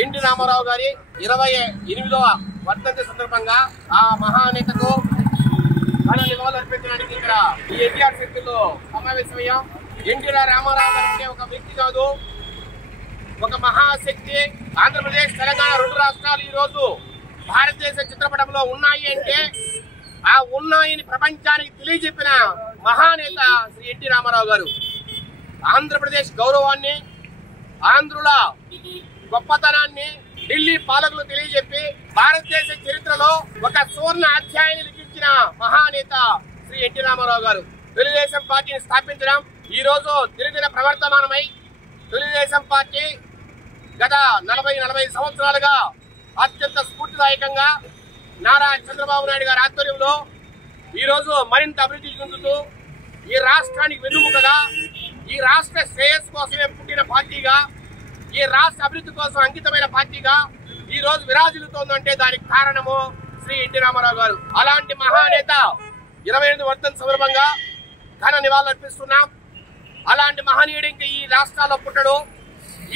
NT Ramarao గారి 28వ వర్ధంతి సందర్భంగా ఆ మహానేతకు ఘన నివాళులు అర్పించడానికి ఇక్కడ ఈ ఎన్టీఆర్ సర్కిల్లో సమావేశమయ్యాం. ఎన్టీ రామారావు గారి ఒక వ్యక్తి కాదు, ఒక మహాశక్తి. ఆంధ్రప్రదేశ్, తెలంగాణ రెండు రాష్ట్రాలు ఈ రోజు భారతదేశ చిత్రపటంలో ఉన్నాయి అంటే ఆ ఉన్నాయని ప్రపంచానికి తెలియజెప్పిన మహానేత శ్రీ ఎన్టీ రామారావు గారు. ఆంధ్రప్రదేశ్ గౌరవాన్ని, ఆంధ్రుల గొప్పతనాన్ని ఢిల్లీ పాలకులు తెలియజెప్పి భారతదేశ చరిత్రలో ఒక సువర్ణ అధ్యాయాన్ని లిఖించిన మహానేత శ్రీ ఎన్టీ రామారావు గారు. తెలుగుదేశం పార్టీని స్థాపించడం ఈ రోజు దినదిన ప్రవర్తమానమై తెలుగుదేశం పార్టీ గత 40 సంవత్సరాలుగా అత్యంత స్ఫూర్తిదాయకంగా నారా చంద్రబాబు నాయుడు గారి ఆధ్వర్యంలో ఈ రోజు మరింత అభివృద్ధి చెందుతూ ఈ రాష్ట్రానికి వెన్నుముకగా, ఈ రాష్ట్ర శ్రేయస్సు కోసమే పుట్టిన పార్టీగా, ఈ రాష్ట్ర అభివృద్ధి కోసం అంకితమైన పార్టీగా ఈ రోజు విరాజిల్లుతోందంటే దానికి కారణము శ్రీ ఎన్టీ రామారావు గారు. అలాంటి మహానేత 28వ వర్ధంతి సందర్భంగా ఘన నివాళులు అర్పిస్తున్నాం. అలాంటి మహనీయుడు ఇంకా ఈ రాష్ట్రాల్లో పుట్టడు.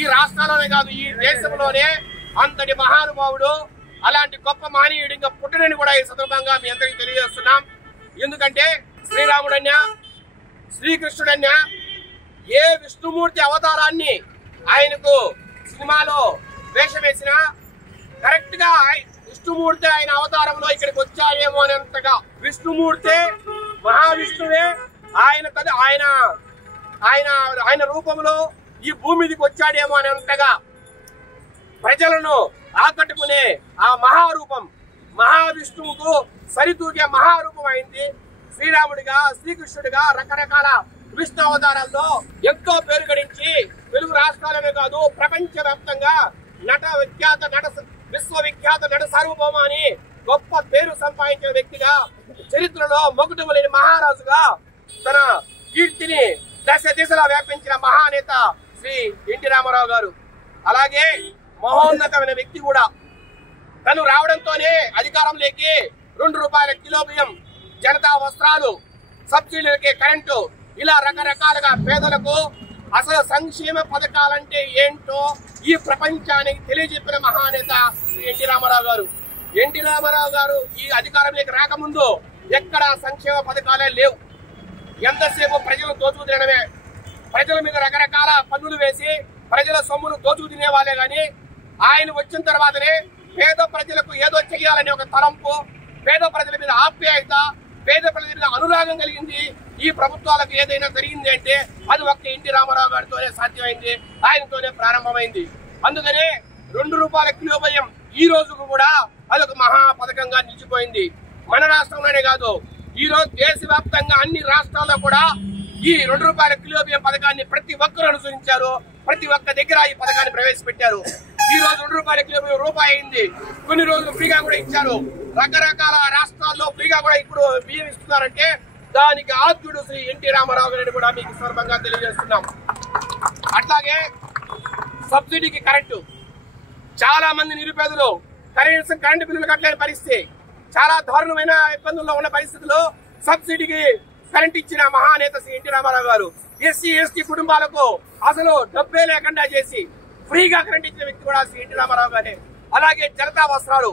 ఈ రాష్ట్రాల్లోనే కాదు, ఈ దేశంలోనే అంతటి మహానుభావుడు, అలాంటి గొప్ప మహనీయుడు ఇంకా పుట్టడని కూడా ఈ సందర్భంగా మీ అందరికీ తెలియజేస్తున్నాం. ఎందుకంటే శ్రీరాముడన్యా, శ్రీకృష్ణుడన్యా, ఏ విష్ణుమూర్తి అవతారాన్ని ఆయనకు సినిమాలో వేషం వేసినా కరెక్ట్ గా విష్ణుమూర్తి ఆయన అవతారంలో ఇక్కడికి వచ్చాయేమో అనేంతగా విష్ణుమూర్తి మహావిష్ణువే ఆయన ఆయన రూపంలో ఈ భూమి మీదకి వచ్చాడేమో అనేంతగా ప్రజలను ఆకట్టుకునే ఆ మహారూపం, మహావిష్ణువుకు సరితూగే మహారూపం అయింది. శ్రీరాముడిగా, శ్రీకృష్ణుడిగా రకరకాల విష్ణు అవతారాల్లో ఎంతో పేరు గడించి తెలుగు రాష్ట్రాలనే కాదు ప్రపంచ వ్యాప్తంగా విశ్వవిఖ్యాత నట సార్వభౌమ అని గొప్ప పేరు సంపాదించిన వ్యక్తిగా, చరిత్రలో మొగుటము లేని మహారాజుగా తన కీర్తిని దశ దిశలా వ్యాపించిన మహానేత శ్రీ ఎన్టీ రామారావు గారు. అలాగే మహోన్నతమైన వ్యక్తి కూడా. తను రావడంతోనే అధికారంలోకి ₹2 కిలో బియ్యం, జనతా వస్త్రాలు, సబ్సిడీలకి కరెంటు, ఇలా రకరకాలుగా పేదలకు అసలు సంక్షేమ పథకాలంటే ఏంటో ఈ ప్రపంచానికి తెలియజెప్పిన మహానేత శ్రీ ఎన్టీ రామారావు గారు. ఎన్టీ రామారావు గారు ఈ అధికారంలోకి రాకముందు ఎక్కడ సంక్షేమ పథకాలే లేవు. ఎంతసేపు ప్రజలు దోచుకు తినడమే, ప్రజల మీద రకరకాల పన్నులు వేసి ప్రజల సొమ్మును దోచుకు తినే వాళ్ళే గాని ఆయన వచ్చిన తర్వాతనే పేద ప్రజలకు ఏదో చెయ్యాలనే ఒక తలంపు, పేద ప్రజల మీద ఆప్యాయత, పేద ప్రజల మీద అనురాగం కలిగింది. ఈ ప్రభుత్వాలకు ఏదైనా జరిగింది అంటే అది ఒక్క ఎన్టీ రామారావు గారితోనే సాధ్యమైంది, ఆయనతోనే ప్రారంభమైంది. అందుకనే ₹2 కిలో బియ్యం ఈ రోజుకు కూడా అదొక మహా పథకంగా నిలిచిపోయింది. మన రాష్ట్రంలోనే కాదు, ఈ రోజు దేశవ్యాప్తంగా అన్ని రాష్ట్రాల్లో కూడా ఈ ₹2 కిలో బియ్యం పథకాన్ని ప్రతి ఒక్కరు అనుసరించారు. ప్రతి ఒక్క దగ్గర ఈ పథకాన్ని ప్రవేశపెట్టారు. ఈ రోజు ₹2 కిలో బియ్యం రూపాయి అయింది. కొన్ని రోజులు ఫ్రీగా కూడా ఇచ్చారు. రకరకాల రాష్ట్రాల్లో ఫ్రీగా కూడా ఇప్పుడు బియ్యం ఇస్తున్నారంటే దానికి ఆద్యుడు శ్రీ ఎన్టీ రామారావు గారిని కూడా మీకు సందర్భంగా తెలియజేస్తున్నాం. అట్లాగే సబ్సిడీకి కరెంటు, చాలా మంది నిరుపేదలు కనీసం కరెంటు బిల్లులు కట్టలేని పరిస్థితి, చాలా దారుణమైన ఇబ్బందుల్లో ఉన్న పరిస్థితుల్లో సబ్సిడీకి కరెంట్ ఇచ్చిన మహానేత శ్రీ ఎన్టీ రామారావు గారు. ఎస్సీ ఎస్టీ కుటుంబాలకు అసలు డబ్బే లేకుండా చేసి ఫ్రీగా కరెంట్ ఇచ్చిన వ్యక్తి కూడా శ్రీ ఎన్టీ రామారావు గారే. అలాగే జనతా వస్త్రాలు,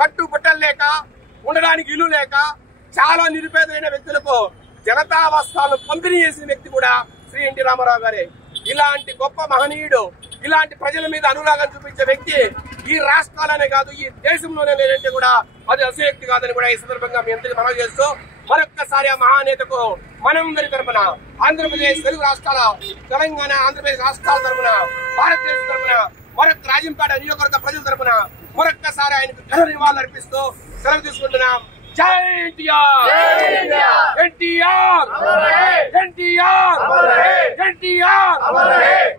కట్టుబట్టలు లేక, ఉండడానికి ఇల్లు లేక చాలా నిరుపేదలైన వ్యక్తులకు జనతా వస్త్రాలను పంపిణీ చేసిన వ్యక్తి కూడా శ్రీ ఎన్టీ రామారావు గారే. ఇలాంటి గొప్ప మహనీయుడు, ఇలాంటి ప్రజల మీద అనురాగం చూపించే వ్యక్తి ఈ రాష్ట్రాలనే కాదు ఈ దేశంలోనే లేదంటే కూడా అది అసయోక్తి కాదని కూడా ఈ సందర్భంగా మీ అందరికీ మనవి చేస్తూ మరొక్కసారి ఆ మహానేతకు మనందరి తరఫున, ఆంధ్రప్రదేశ్, తెలుగు రాష్ట్రాల, తెలంగాణ, ఆంధ్రప్రదేశ్ రాష్ట్రాల తరఫున, భారతదేశం తరఫున, మరొక రాజంపేట నియోజకవర్గ ప్రజల తరఫున మరొక్కసారి ఆయనకు ఘన నివాళులు అర్పిస్తూ సెలవు తీసుకుంటున్నాం. జై ఎన్టీఆర్! ఎన్టీఆర్! ఎన్టీఆర్! ఎన్టీఆర్!